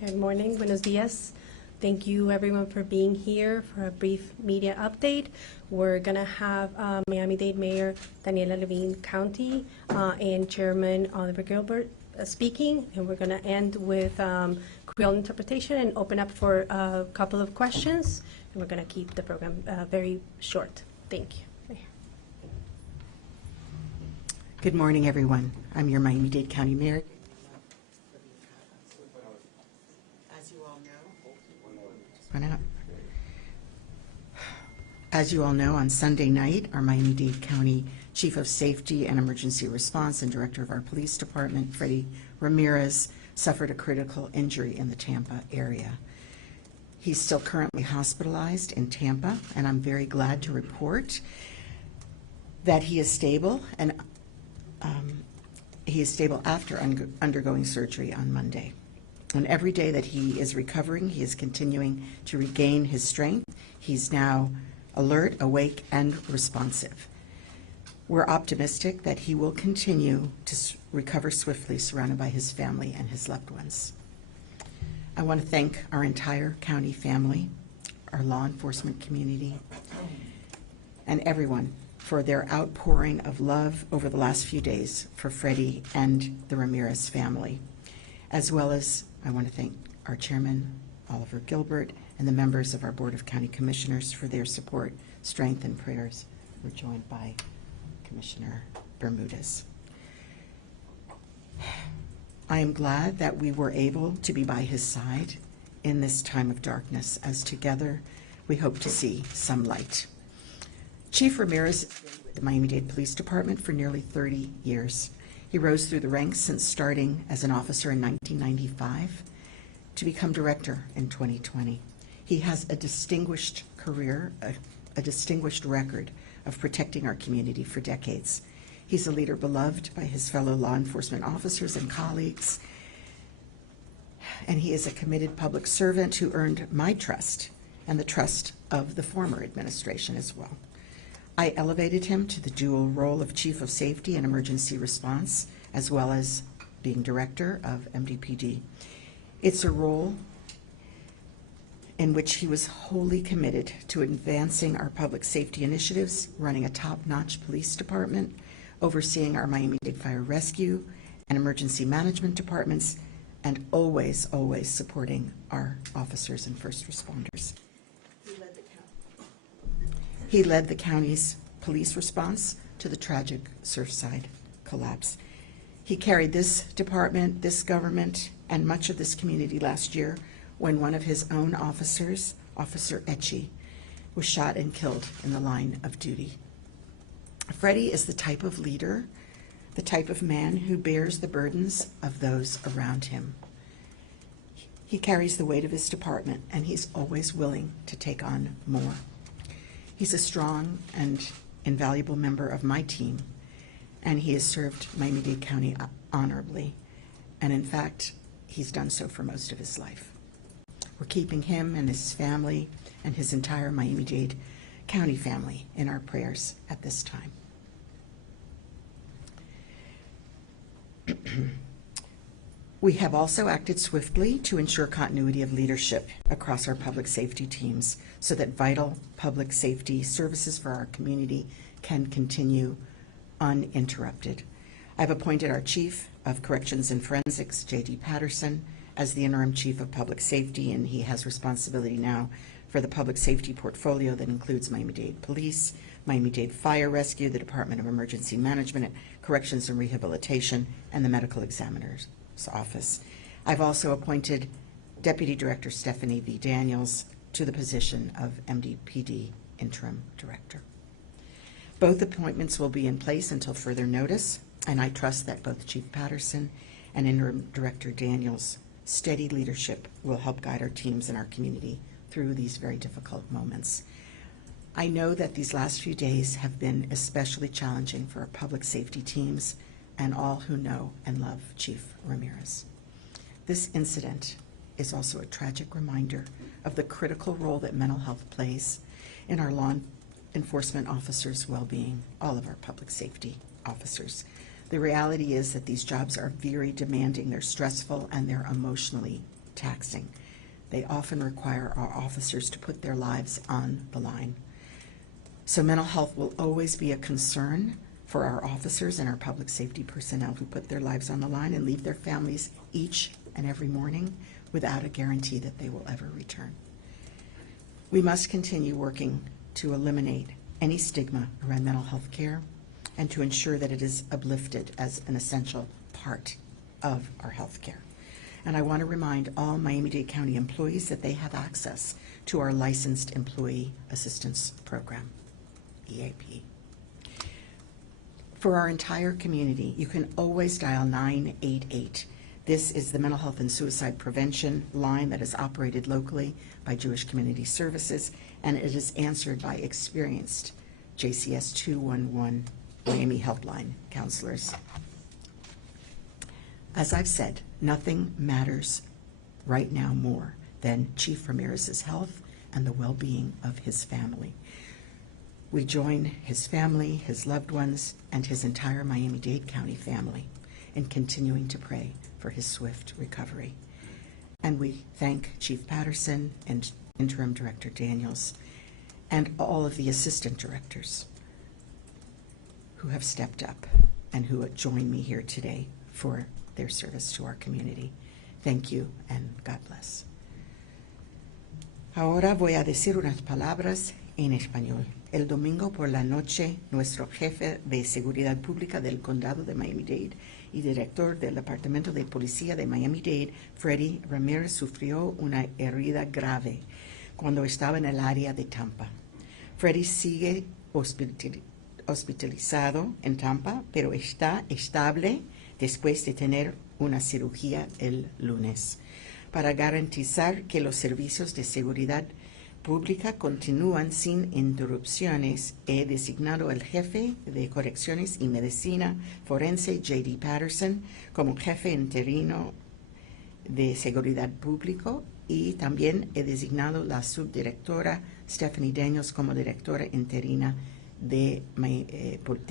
Good morning, buenos dias. Thank you everyone for being here for a brief media update. We're gonna have Miami-Dade Mayor Daniella Levine County and Chairman Oliver Gilbert speaking, and we're gonna end with Creole interpretation and open up for a couple of questions, and we're gonna keep the program very short. Thank you. Good morning, everyone. I'm your Miami-Dade County Mayor. As you all know, on Sunday night, our Miami-Dade County Chief of Safety and Emergency Response and Director of our Police Department, Freddy Ramirez, suffered a critical injury in the Tampa area. He's still currently hospitalized in Tampa, and I'm very glad to report that he is stable, and he is stable after undergoing surgery on Monday. And every day that he is recovering, he is continuing to regain his strength. He's now alert, awake, and responsive. We're optimistic that he will continue to recover swiftly, surrounded by his family and his loved ones. I want to thank our entire county family, our law enforcement community, and everyone for their outpouring of love over the last few days for Freddie and the Ramirez family, as well as I want to thank our chairman, Oliver Gilbert, and the members of our Board of County Commissioners for their support, strength, and prayers. We're joined by Commissioner Bermudez. I am glad that we were able to be by his side in this time of darkness, as together we hope to see some light. Chief Ramirez has been with the Miami-Dade Police Department for nearly 30 years. He rose through the ranks since starting as an officer in 1995 to become director in 2020. He has a distinguished career, a distinguished record of protecting our community for decades. He's a leader beloved by his fellow law enforcement officers and colleagues, and he is a committed public servant who earned my trust and the trust of the former administration as well. I elevated him to the dual role of Chief of Safety and Emergency Response, as well as being Director of MDPD. It's a role in which he was wholly committed to advancing our public safety initiatives, running a top-notch police department, overseeing our Miami-Dade Fire Rescue and Emergency Management departments, and always, always supporting our officers and first responders. He led the county's police response to the tragic Surfside collapse. He carried this department, this government, and much of this community last year when one of his own officers, Officer Etchie, was shot and killed in the line of duty. Freddie is the type of leader, the type of man who bears the burdens of those around him. He carries the weight of his department, and he's always willing to take on more. He's a strong and invaluable member of my team, and he has served Miami-Dade County honorably. And in fact, he's done so for most of his life. We're keeping him and his family and his entire Miami-Dade County family in our prayers at this time. We have also acted swiftly to ensure continuity of leadership across our public safety teams so that vital public safety services for our community can continue uninterrupted. I've appointed our Chief of Corrections and Forensics, J.D. Patterson, as the interim Chief of Public Safety, and he has responsibility now for the public safety portfolio that includes Miami-Dade Police, Miami-Dade Fire Rescue, the Department of Emergency Management, Corrections and Rehabilitation, and the Medical Examiner's Office. I've also appointed Deputy Director Stephanie V. Daniels to the position of MDPD Interim Director. Both appointments will be in place until further notice, and I trust that both Chief Patterson and Interim Director Daniels' steady leadership will help guide our teams and our community through these very difficult moments. I know that these last few days have been especially challenging for our public safety teams and all who know and love Chief Ramirez. This incident is also a tragic reminder of the critical role that mental health plays in our law enforcement officers' well-being, all of our public safety officers. The reality is that these jobs are very demanding, they're stressful, and they're emotionally taxing. They often require our officers to put their lives on the line. So mental health will always be a concern for our officers and our public safety personnel who put their lives on the line and leave their families each and every morning without a guarantee that they will ever return. We must continue working to eliminate any stigma around mental health care and to ensure that it is uplifted as an essential part of our health care. And I want to remind all Miami-Dade County employees that they have access to our Licensed Employee Assistance Program, EAP. For our entire community, you can always dial 988. This is the mental health and suicide prevention line that is operated locally by Jewish Community Services, and it is answered by experienced JCS 211 Miami Helpline counselors. As I've said, nothing matters right now more than Chief Ramirez's health and the well-being of his family. We join his family, his loved ones, and his entire Miami-Dade County family in continuing to pray for his swift recovery. And we thank Chief Patterson and Interim Director Daniels and all of the assistant directors who have stepped up and who join me here today for their service to our community. Thank you and God bless. Ahora voy a decir unas palabras en español. El domingo por la noche, nuestro jefe de Seguridad Pública del Condado de Miami-Dade y director del Departamento de Policía de Miami-Dade, Freddy Ramirez, sufrió una herida grave cuando estaba en el área de Tampa. Freddy sigue hospitalizado en Tampa, pero está estable después de tener una cirugía el lunes. Para garantizar que los servicios de seguridad pública continúan sin interrupciones, he designado al jefe de Correcciones y Medicina Forense, J.D. Patterson, como jefe interino de Seguridad Pública, y también he designado la subdirectora Stephanie Daniels como directora interina de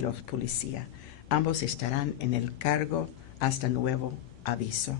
los policías. Ambos estarán en el cargo hasta nuevo aviso.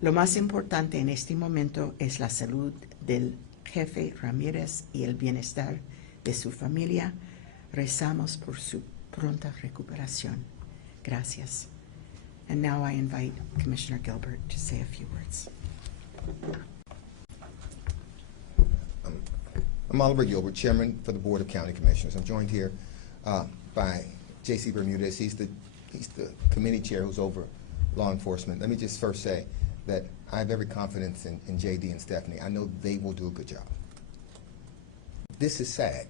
Lo más importante en este momento es la salud del jefe Ramírez y el bienestar de su familia. Rezamos por su pronta recuperación. Gracias. And now I invite Commissioner Gilbert to say a few words. I'm Oliver Gilbert, Chairman for the Board of County Commissioners. I'm joined here by J.C. Bermudez. He's the committee chair who's over law enforcement. Let me just first say that I have every confidence in J.D. and Stephanie. I know they will do a good job. This is sad.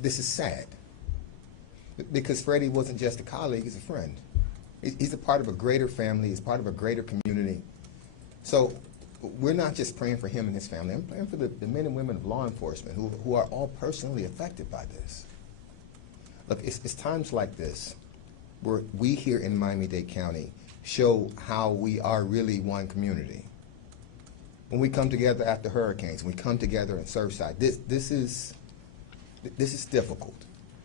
This is sad. Because Freddie wasn't just a colleague, he's a friend. He's a part of a greater family, he's part of a greater community. So we're not just praying for him and his family, I'm praying for the men and women of law enforcement who are all personally affected by this. Look, it's times like this where we here in Miami-Dade County show how we are really one community. When we come together after hurricanes, when we come together in Surfside, this is difficult.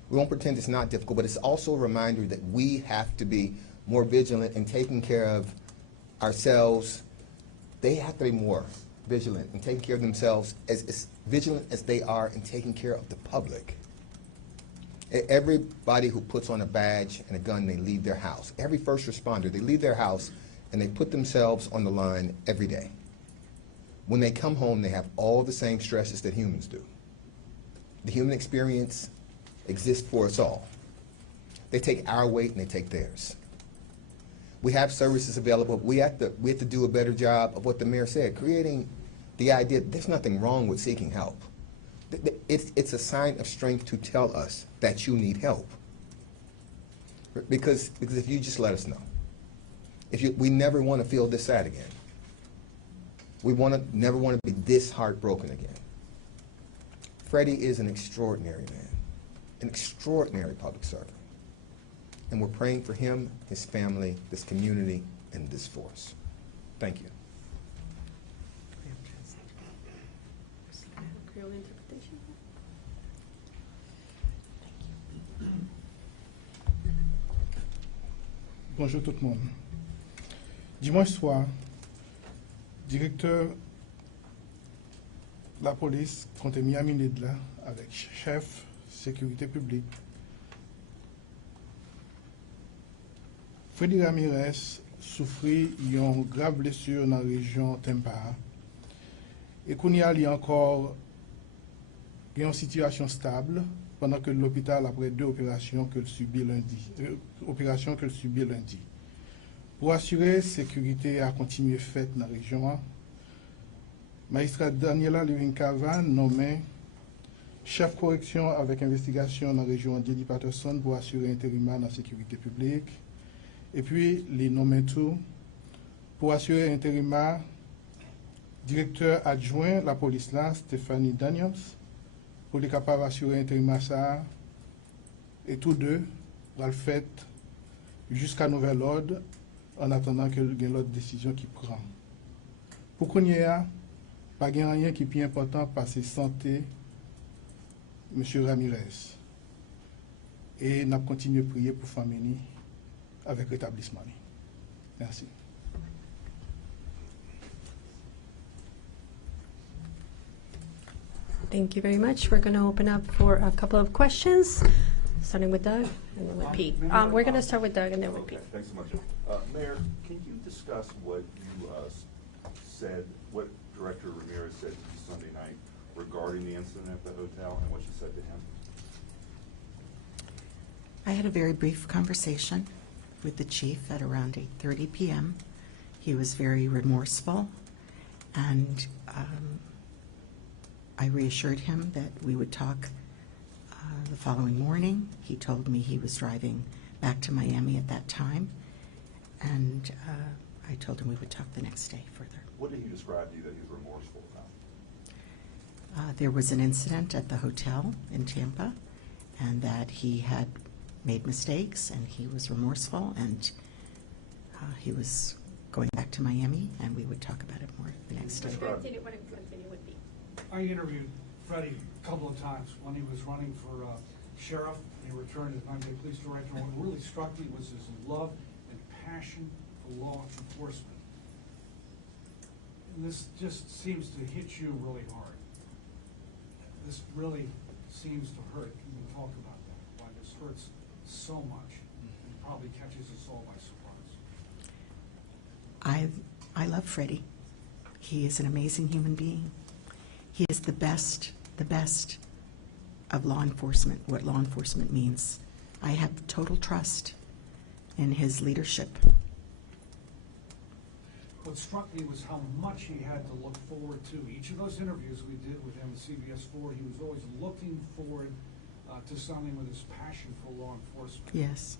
We won't pretend it's not difficult, but it's also a reminder that we have to be more vigilant in taking care of ourselves. They have to be more vigilant in taking care of themselves, as vigilant as they are in taking care of the public. Everybody who puts on a badge and a gun, they leave their house. Every first responder, they leave their house and they put themselves on the line every day. When they come home, they have all the same stresses that humans do. The human experience exists for us all. They take our weight and they take theirs. We have services available. We have to do a better job of what the mayor said, creating the idea that there's nothing wrong with seeking help. It's a sign of strength to tell us that you need help. Because if you just let us know. We never want to feel this sad again. We never want to be this heartbroken again. Freddie is an extraordinary man, an extraordinary public servant. And we're praying for him, his family, this community, and this force. Thank you. Creole interpretation. Bonjour tout le monde. Dimanche soir, directeur de la police contre Miami-Dade là, avec chef sécurité publique, Freddy Ramirez souffrit une grave blessure dans la région Tampa. Et qu'on y a encore une situation stable pendant que l'hôpital après deux opérations qu'elle subit lundi. Pour assurer la sécurité à continuer faite dans la région, magistrat Daniella Levine Cava nommé chef correction avec investigation dans la région Jenny Patterson pour assurer l'intérim dans la sécurité publique. Et puis, les nommés tout pour assurer l'intérim directeur adjoint de la police là, Stephanie Daniels, pour les capables d'assurer l'intérim ça. Et tous deux vont le faire jusqu'à nouvel ordre en attendant que y ait l'autre décision qui prend. Pour qu'on y ait, pas rien qui est plus important par sa santé, M. Ramirez. Et nous continuons à prier pour la famille avec rétablissement. Merci. Thank you very much. We're going to open up for a couple of questions, starting with Doug and then with Pete. We're going to start with Doug and then with Pete. Thanks so much. Mayor, can you discuss what you said, what Director Ramirez said to you Sunday night regarding the incident at the hotel and what you said to him? I had a very brief conversation with the chief at around 8:30 p.m. He was very remorseful, and I reassured him that we would talk the following morning. He told me he was driving back to Miami at that time, and I told him we would talk the next day further. What did he describe to you that he was remorseful about? There was an incident at the hotel in Tampa, and that he had made mistakes, and he was remorseful, and he was going back to Miami, and we would talk about it more the next day. I interviewed Freddie a couple of times when he was running for sheriff. He returned as Miami-Dade Police Director. What really struck me was his love and passion for law enforcement. And this just seems to hit you really hard. This really seems to hurt. You can talk about that, why this hurts so much, and probably catches us all by surprise. I love Freddie. He is an amazing human being. He is the best of law enforcement, what law enforcement means. I have total trust in his leadership. What struck me was how much he had to look forward to. Each of those interviews we did with him at CBS 4, he was always looking forward to something with his passion for law enforcement. Yes.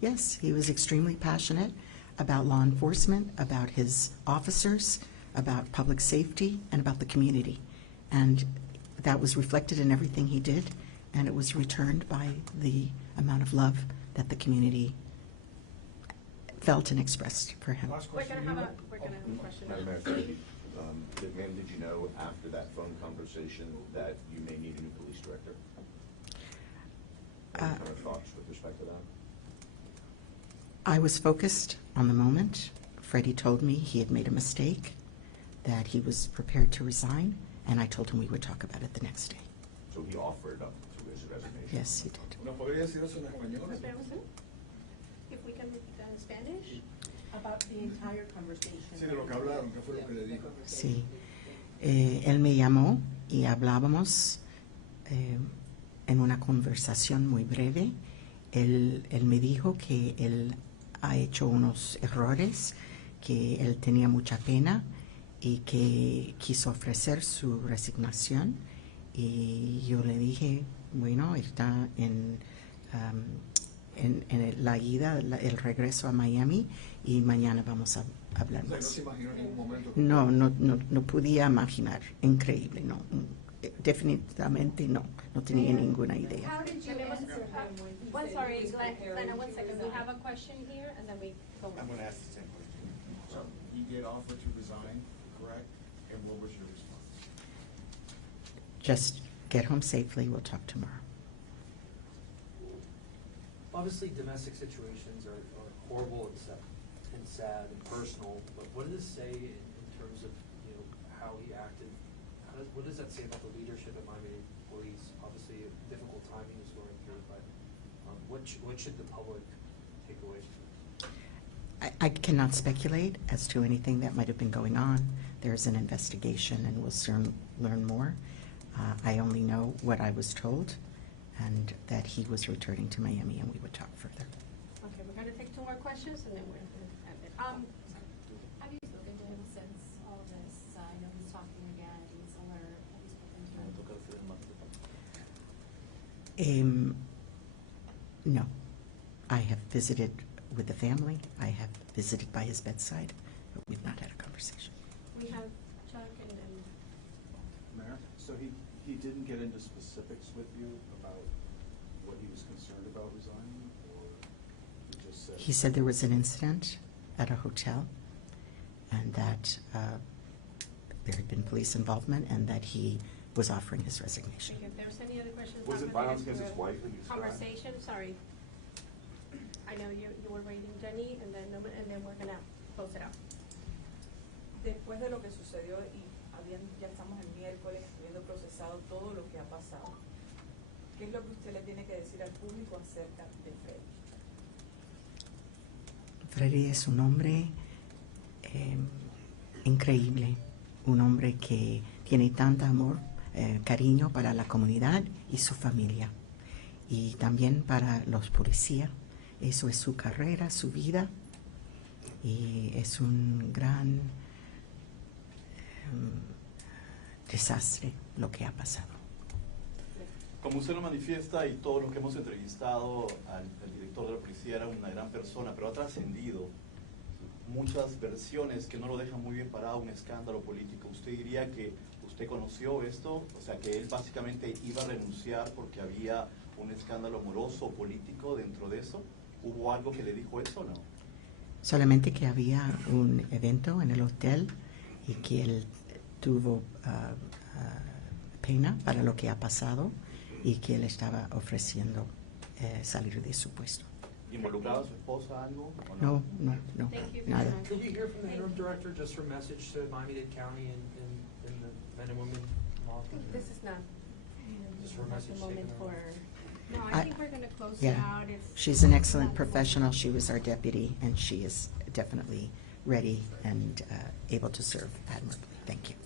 Yes, he was extremely passionate about law enforcement, about his officers, about public safety, and about the community. And that was reflected in everything he did, and it was returned by the amount of love that the community felt and expressed for him. Last We're question. going to have a question. Madam Mayor, thank you. Ma'am, did you know after that phone conversation that you may need a new police director? Any kind of thoughts with respect to that? I was focused on the moment. Freddie told me he had made a mistake, that he was prepared to resign, and I told him we would talk about it the next day. So he offered up to his resignation? Yes, he did. If we can repeat that in Spanish? About the entire conversation. Sí. Él me llamó y hablábamos en una conversación muy breve. Él me dijo que él ha hecho unos errores, que él tenía mucha pena y que quiso ofrecer su resignación. Y yo le dije, bueno, está en la ida, el regreso a Miami, y mañana vamos a hablar más. No podía imaginar, increíble, no, definitivamente no tenía ninguna idea. How did you answer him? Sorry, Glenna, 1 second. We have a question here, and then we go on. I'm going to ask the same question. So you did offer to resign, correct? And what was your response? Just get home safely, we'll talk tomorrow. Obviously, domestic situations are horrible and sad and personal, but what does this say in terms of, you know, how he acted? What does that say about the leadership at Miami-Dade Police? Obviously, a difficult time he was going through, but what should the public take away from this? I cannot speculate as to anything that might have been going on. There's an investigation, and we'll soon learn more. I only know what I was told, and that he was returning to Miami, and we would talk further. Okay, we're gonna take two more questions, and then we're gonna end it. Have you spoken to him since all of this? I know he's talking again, he's alert. Have you spoken to him? No. I have visited with the family. I have visited by his bedside, but we've not had a conversation. We have Chuck and Mayor, so he didn't get into specifics with you about what he was concerned about resigning, or he just said? He said there was an incident at a hotel, and that there had been police involvement, and that he was offering his resignation. if there's any other questions. Was it I'm gonna violence get against to his a wife when he was Conversation, sorry. I know you were waiting, Jenny, and then we're gonna close it out. Después de lo que sucedió y ya estamos el miércoles habiendo procesado todo lo que ha pasado, ¿qué es lo que usted le tiene que decir al público acerca de Freddy? Freddy es un hombre increíble, un hombre que tiene tanto amor, cariño para la comunidad y su familia, y también para los policías. Eso es su carrera, su vida, y es un gran desastre lo que ha pasado. Como usted lo manifiesta y todos los que hemos entrevistado al director de la policía, era una gran persona, pero ha trascendido muchas versiones que no lo dejan muy bien parado, un escándalo político. ¿Usted diría que usted conoció esto? O sea, que él básicamente iba a renunciar porque había un escándalo amoroso o político dentro de eso. ¿Hubo algo que le dijo eso o no? Solamente que había un evento en el hotel y que él tuvo pena para lo que ha pasado y que él estaba ofreciendo salir de su puesto. ¿Involucrado a su esposa algo? ¿O No, Thank you for nada. your time. Did you hear from the interim director, just for message to Miami-Dade County and the men and women involved? This is not, Just for a not message the moment taken for, out. no, I think we're gonna close it Yeah, out. she's an excellent professional. She was our deputy, and she is definitely ready and able to serve admirably. Thank you.